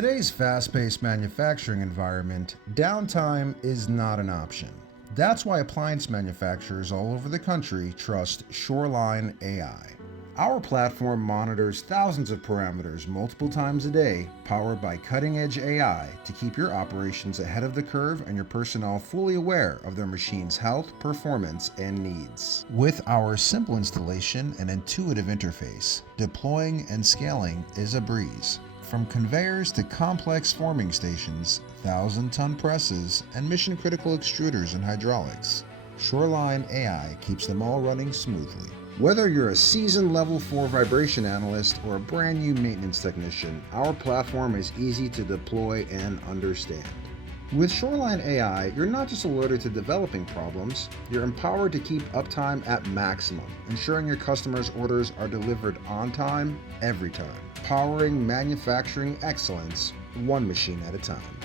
today's fast-paced manufacturing environment, downtime is not an option. That's why appliance manufacturers all over the country trust Shoreline AI. Our platform monitors thousands of parameters multiple times a day, powered by cutting-edge AI to keep your operations ahead of the curve and your personnel fully aware of their machine's health, performance, and needs. With our simple installation and intuitive interface, deploying and scaling is a breeze. From conveyors to complex forming stations, 1,000-ton presses, and mission-critical extruders and hydraulics, Shoreline AI keeps them all running smoothly. Whether you're a seasoned Level 4 vibration analyst or a brand new maintenance technician, our platform is easy to deploy and understand. With Shoreline AI, you're not just alerted to developing problems, you're empowered to keep uptime at maximum, ensuring your customers' orders are delivered on time, every time, powering manufacturing excellence, one machine at a time.